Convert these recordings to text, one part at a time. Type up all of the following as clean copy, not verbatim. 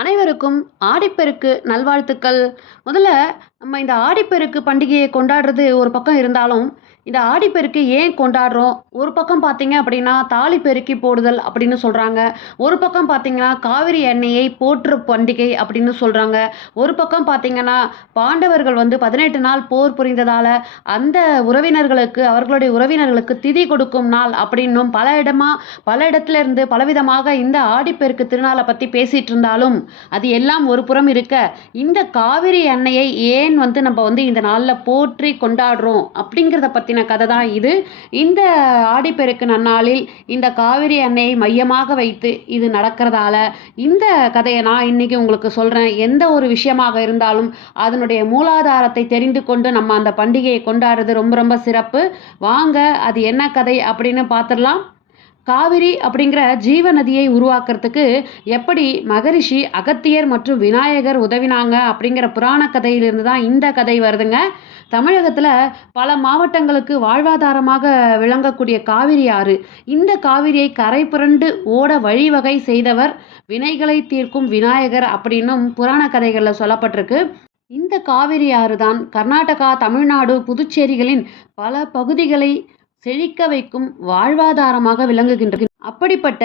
அனைவருக்கும் ஆடிப்பெருக்கு நல்வாழ்த்துக்கள். முதல்ல நம்ம இந்த ஆடிப்பெருக்கு பண்டிகையை கொண்டாடுறது ஒரு பக்கம் இருந்தாலும், இந்த ஆடிப்பெருக்கு ஏன் கொண்டாடுறோம்? ஒரு பக்கம் பார்த்தீங்க அப்படின்னா, தாலி பெருக்கி போடுதல் அப்படின்னு சொல்றாங்க. ஒரு பக்கம் பார்த்தீங்கன்னா, காவிரி எண்ணெயை போற்றும் பண்டிகை அப்படின்னு சொல்றாங்க. ஒரு பக்கம் பார்த்தீங்கன்னா, பாண்டவர்கள் வந்து 18 நாள் போர் புரிந்ததால, அந்த உறவினர்களுக்கு அவர்களுடைய உறவினர்களுக்கு திதி கொடுக்கும் நாள் அப்படின்னும் பல இடத்துல இருந்து பலவிதமாக இந்த ஆடிப்பெருக்கு திருநாளை பத்தி பேசிட்டு இருந்தாலும், அது எல்லாம் ஒரு புறம் இருக்க, இந்த காவிரி அன்னையை ஏன் வந்து நம்ம வந்து இந்த நாள்ல போற்றி கொண்டாடுறோம் அப்படிங்கிறத பத்தின கதை தான் இது. இந்த ஆடிப்பெருக்கு நன்னாளில் இந்த காவிரி அன்னையை மையமாக வைத்து இது நடக்கிறதால, இந்த கதையை நான் இன்னைக்கு உங்களுக்கு சொல்றேன். எந்த ஒரு விஷயமாக இருந்தாலும் அதனுடைய மூலாதாரத்தை தெரிந்து கொண்டு நம்ம அந்த பண்டிகையை கொண்டாடுறது ரொம்ப ரொம்ப சிறப்பு. வாங்க அது என்ன கதை அப்படின்னு பார்த்துடலாம். காவிரி அப்படிங்கிற ஜீவ நதியை உருவாக்குறதுக்கு எப்படி மகரிஷி அகத்தியர் மற்றும் விநாயகர் உதவினாங்க அப்படிங்கிற புராண கதையிலிருந்து தான் இந்த கதை வருதுங்க. தமிழகத்துல பல மாவட்டங்களுக்கு வாழ்வாதாரமாக விளங்கக்கூடிய காவிரி ஆறு, இந்த காவிரியை கரை புரண்டு ஓட வழிவகை செய்தவர் வினைகளை தீர்க்கும் விநாயகர் அப்படின்னும் புராண கதைகள்ல சொல்லப்பட்டிருக்கு. இந்த காவிரி ஆறு தான் கர்நாடகா, தமிழ்நாடு, புதுச்சேரிகளின் பல பகுதிகளை செழிக்க வைக்கும் வாழ்வாதாரமாக விளங்குகின்றது. அப்படிப்பட்ட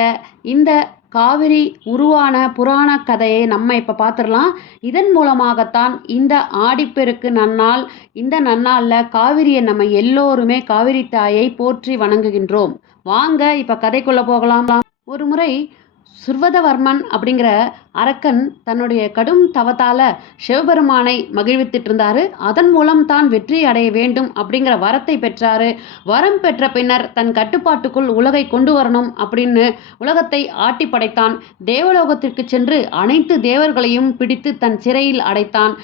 இந்த காவிரி உருவான புராண கதையை நம்ம இப்ப பார்த்துடலாம். இதன் மூலமாகத்தான் இந்த ஆடிப்பெருக்கு நன்னாள். இந்த நன்னாள்ல காவிரியை நம்ம எல்லோருமே காவிரி தாயை போற்றி வணங்குகின்றோம். வாங்க இப்ப கதைக்குள்ள போகலாம். ஒரு முறை சுர்வதவர்மன் அப்படிங்கிற அரக்கன் தன்னுடைய கடும் தவத்தால சிவபெருமானை மகிழ்வித்துட்டு இருந்தாரு. அதன் மூலம் தான் வெற்றி அடைய வேண்டும் அப்படிங்கிற வரத்தை பெற்றாரு. வரம் பெற்ற பின்னர் தன் கட்டுப்பாட்டுக்குள் உலகை கொண்டு வரணும் அப்படின்னு உலகத்தை ஆட்டி படைத்தான். தேவலோகத்திற்கு சென்று அனைத்து தேவர்களையும் பிடித்து தன் சிறையில் அடைத்தான்.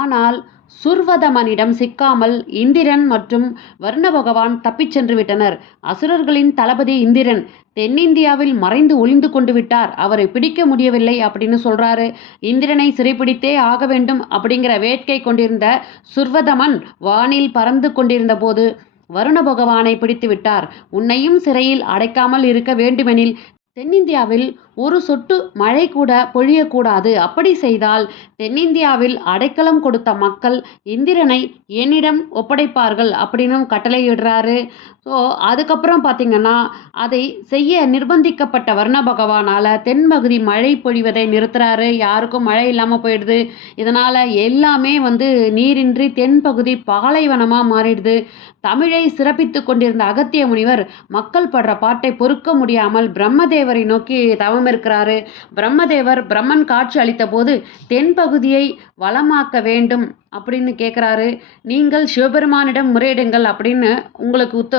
ஆனால் சுர்வதமனிடம் சிக்காமல் இந்திரன் மற்றும் வருண பகவான் தப்பிச் சென்று விட்டனர். அசுரர்களின் தளபதி இந்திரன் தென்னிந்தியாவில் மறைந்து ஒளிந்து கொண்டு விட்டார். அவரை பிடிக்க முடியவில்லை அப்படின்னு சொல்றாரு. இந்திரனை சிறைப்பிடித்தே ஆக வேண்டும் அப்படிங்கிற வேட்கை கொண்டிருந்த சுர்வதமன் வானில் பறந்து கொண்டிருந்த போது வருண பகவானை பிடித்து விட்டார். உன்னையும் சிறையில் அடைக்காமல் இருக்க வேண்டுமெனில் தென்னிந்தியாவில் ஒரு சொட்டு மழை கூட பொழியக்கூடாது. அப்படி செய்தால் தென்னிந்தியாவில் அடைக்கலம் கொடுத்த மக்கள் இந்திரனை என்னிடம் ஒப்படைப்பார்கள் அப்படின்னு கட்டளையிடுறாரு. ஸோ அதுக்கப்புறம் பார்த்தீங்கன்னா, அதை செய்ய நிர்பந்திக்கப்பட்ட வர்ண பகவானால் தென்பகுதி மழை பொழிவதை நிறுத்துறாரு. யாருக்கும் மழை இல்லாமல் போயிடுது. இதனால் எல்லாமே வந்து நீரின்றி தென்பகுதி பாலைவனமாக மாறிடுது. தமிழை சிறப்பித்து கொண்டிருந்த அகத்திய முனிவர் மக்கள் படுற பாட்டை பொறுக்க முடியாமல் பிரம்மதேவரை நோக்கி தவம் இருக்கிறாரு. பிரம்மதேவர் பிரம்மன் காட்சி அளித்த போது தென்பகுதியை வளமாக்க வேண்டும் அப்படின்னு கேட்குறாரு. நீங்கள் சிவபெருமானிடம் முறையிடுங்கள் அப்படின்னு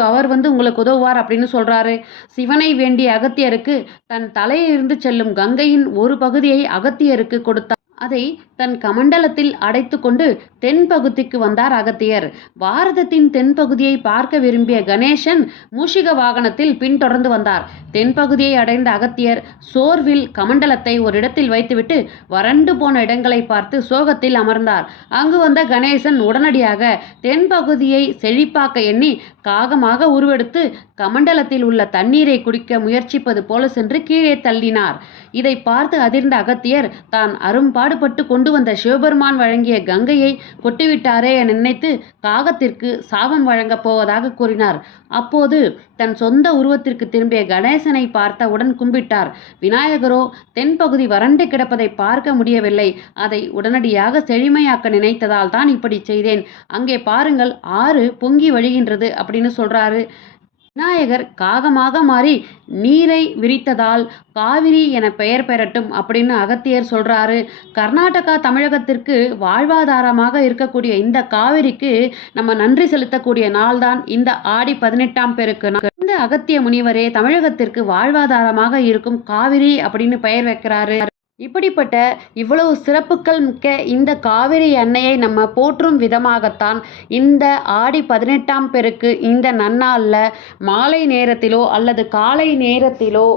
அவர் வந்து உங்களுக்கு உதவுவார் அப்படின்னு சொல்றாரு. சிவனை வேண்டிய அகத்தியருக்கு தன் தலையிலிருந்து செல்லும் கங்கையின் ஒரு பகுதியை அகத்தியருக்கு கொடுத்தார். அதை தன் கமண்டலத்தில் அடைத்து கொண்டு தென்பகுதிக்கு வந்தார் அகத்தியர். பாரதத்தின் தென்பகுதியை பார்க்க விரும்பிய கணேசன் மூஷிக வாகனத்தில் பின்தொடர்ந்து வந்தார். தென்பகுதியை அடைந்த அகத்தியர் சோர்வில் கமண்டலத்தை ஒரு இடத்தில் வைத்துவிட்டு வறண்டு போன இடங்களை பார்த்து சோகத்தில் அமர்ந்தார். அங்கு வந்த கணேசன் உடனடியாக தென்பகுதியை செழிப்பாக்க எண்ணி காகமாக உருவெடுத்து கமண்டலத்தில் உள்ள தண்ணீரை குடிக்க முயற்சிப்பது போல சென்று கீழே தள்ளினார். இதை பார்த்து அதிர்ந்த அகத்தியர் தான் அரும்பாடுபட்டு கொண்டு வந்த சிவபெருமான் வழங்கிய கங்கையை கொட்டிவிட்டாரே என நினைத்து காகத்திற்கு சாபம் வழங்கப் போவதாக கூறினார். அப்போது தன் சொந்த உருவத்திற்கு திரும்பிய கணேசனை பார்த்தவுடன் கும்பிட்டார். விநாயகரோ தென்பகுதி வறண்டு கிடப்பதை பார்க்க முடியவில்லை. அதை உடனடியாக செழுமையாக்க நினைத்ததால் தான் இப்படி செய்தேன். அங்கே பாருங்கள், ஆறு பொங்கி வழிகின்றது அப்படின்னு சொல்றாரு. விநாயகர் காகமாக மாறி நீரை விரித்ததால் காவிரி என பெயர் பெறட்டும் அப்படின்னு அகத்தியர் சொல்றாரு. கர்நாடகா தமிழகத்திற்கு வாழ்வாதாரமாக இருக்கக்கூடிய இந்த காவிரிக்கு நம்ம நன்றி செலுத்தக்கூடிய நாள் தான் இந்த ஆடி 18ஆம் பெருக்கு. இந்த அகத்திய முனிவரே தமிழகத்திற்கு வாழ்வாதாரமாக இருக்கும் காவிரி அப்படின்னு பெயர் வைக்கிறாரு. இப்படிப்பட்ட இவ்வளவு சிறப்புகள் மிக்க இந்த காவிரி அன்னையை நம்ம போற்றும் விதமாகத்தான் இந்த ஆடி 18ஆம் பெருக்கு இந்த நன்னாளில் மாலை நேரத்திலோ அல்லது காலை நேரத்திலோ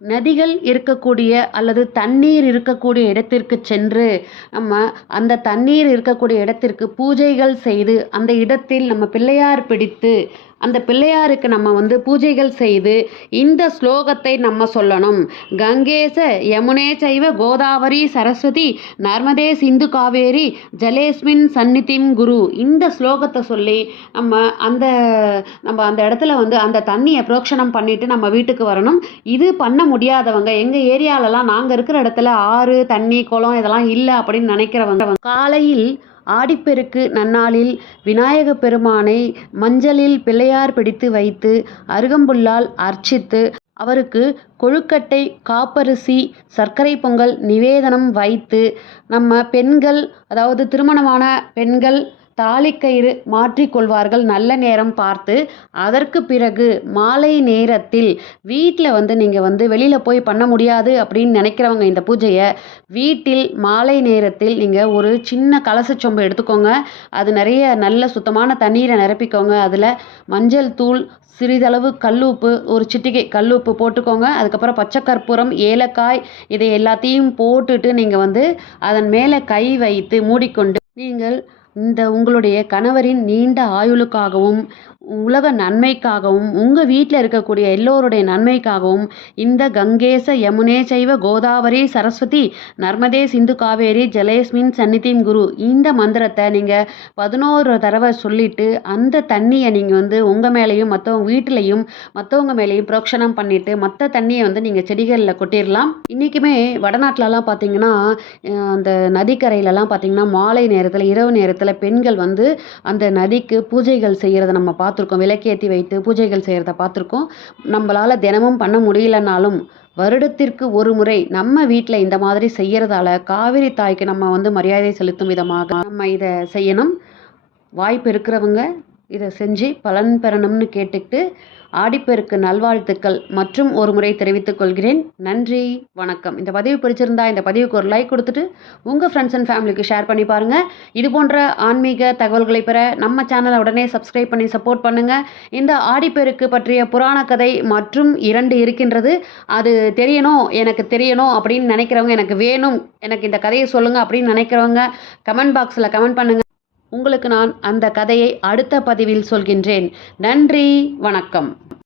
நதிகள் இருக்கக்கூடிய அல்லது தண்ணீர் இருக்கக்கூடிய இடத்திற்கு சென்று நம்ம அந்த தண்ணீர் இருக்கக்கூடிய இடத்திற்கு பூஜைகள் செய்து அந்த இடத்தில் நம்ம பிள்ளையார் பிடித்து அந்த பிள்ளையாருக்கு நம்ம வந்து பூஜைகள் செய்து இந்த ஸ்லோகத்தை நம்ம சொல்லணும். கங்கேச யமுனே சைவ கோதாவரி சரஸ்வதி நர்மதே சிந்து காவேரி ஜலேஸ்மின் சந்நிதிம் குரு. இந்த ஸ்லோகத்தை சொல்லி நம்ம அந்த இடத்துல வந்து அந்த தண்ணியை புரோக்ஷனம் பண்ணிட்டு நம்ம வீட்டுக்கு வரணும். இது பண்ண முடியாதவங்க, எங்கள் ஏரியாலலாம் நாங்கள் இருக்கிற இடத்துல ஆறு தண்ணி குளம் இதெல்லாம் இல்லை அப்படின்னு நினைக்கிறவங்க காலையில் ஆடிப்பெருக்கு நன்னாளில் விநாயக பெருமானை மஞ்சளில் பிள்ளையார் பிடித்து வைத்து அருகம்புல்லால் அர்ச்சித்து அவருக்கு கொழுக்கட்டை காப்பரிசி சர்க்கரை பொங்கல் நிவேதனம் வைத்து நம்ம பெண்கள், அதாவது திருமணமான பெண்கள் தாலிக்கயிறு மாற்றிக்கொள்வார்கள் நல்ல நேரம் பார்த்து. அதற்கு பிறகு மாலை நேரத்தில் வீட்டில் வந்து நீங்கள் வந்து வெளியில் போய் பண்ண முடியாது அப்படின்னு நினைக்கிறவங்க இந்த பூஜையை வீட்டில் மாலை நேரத்தில் நீங்கள் ஒரு சின்ன கலச சொம்பு எடுத்துக்கோங்க. அது நிறைய நல்ல சுத்தமான தண்ணீரை நிரப்பிக்கோங்க. அதில் மஞ்சள் தூள், சிறிதளவு கல்லுப்பு, ஒரு சிட்டிகை கல்லுப்பு போட்டுக்கோங்க. அதுக்கப்புறம் பச்சை கற்பூரம், ஏலக்காய் இதை எல்லாத்தையும் போட்டுட்டு நீங்கள் வந்து அதன் மேலே கை வைத்து மூடிக்கொண்டு நீங்கள் உங்களுடைய கணவரின் நீண்ட ஆயுளுக்காகவும் உலக நன்மைக்காகவும் உங்கள் வீட்டில் இருக்கக்கூடிய எல்லோருடைய நன்மைக்காகவும் இந்த கங்கேச யமுனே சைவ கோதாவரி சரஸ்வதி நர்மதே சிந்து காவேரி ஜலேஸ்மின் சந்நிதிம் குரு இந்த மந்திரத்தை நீங்கள் 11 தடவை சொல்லிட்டு அந்த தண்ணியை நீங்கள் வந்து உங்கள் மேலேயும் மற்றவங்க வீட்டிலையும் மற்றவங்க மேலேயும் புரோக்ஷனம் பண்ணிவிட்டு மற்ற தண்ணியை வந்து நீங்கள் செடிகளில் கொட்டிடலாம். இன்றைக்குமே வடநாட்டிலலாம் பார்த்தீங்கன்னா அந்த நதிக்கரையிலலாம் பார்த்தீங்கன்னா மாலை நேரத்தில் இரவு நேரத்தில் பெண்கள் வந்து அந்த நதிக்கு பூஜைகள் செய்கிறத நம்ம பார்த்துருக்கோம். விளக்கேற்றி வைத்து பூஜைகள் செய்கிறத பார்த்துருக்கோம். நம்மளால் தினமும் பண்ண முடியலனாலும் வருடத்திற்கு ஒரு முறை நம்ம வீட்டில் இந்த மாதிரி செய்கிறதால காவிரி தாய்க்கு நம்ம வந்து மரியாதை செலுத்தும் விதமாக நம்ம இதை செய்யணும். வாய்ப்பு இருக்கிறவங்க இதை செஞ்சு பலன் பெறணும்னு கேட்டுக்கிட்டு ஆடிப்பெருக்கு நல்வாழ்த்துக்கள் மற்றும் ஒரு முறை தெரிவித்துக் கொள்கிறேன். நன்றி, வணக்கம். இந்த பதிவு பிடிச்சிருந்தா இந்த பதிவுக்கு ஒரு லைக் கொடுத்துட்டு உங்கள் ஃப்ரெண்ட்ஸ் அண்ட் ஃபேமிலிக்கு ஷேர் பண்ணி பாருங்கள். இது போன்ற ஆன்மீக தகவல்களை பெற நம்ம சேனலை உடனே சப்ஸ்கிரைப் பண்ணி சப்போர்ட் பண்ணுங்கள். இந்த ஆடிப்பெருக்கு பற்றிய புராண கதை மற்றும் 2 இருக்கின்றது. அது எனக்கு தெரியணும் அப்படின்னு நினைக்கிறவங்க, எனக்கு வேணும், எனக்கு இந்த கதையை சொல்லுங்கள் அப்படின்னு நினைக்கிறவங்க கமெண்ட் பாக்ஸில் கமெண்ட் பண்ணுங்கள். உங்களுக்கு நான் அந்த கதையை அடுத்த பதிவில் சொல்கின்றேன். நன்றி, வணக்கம்.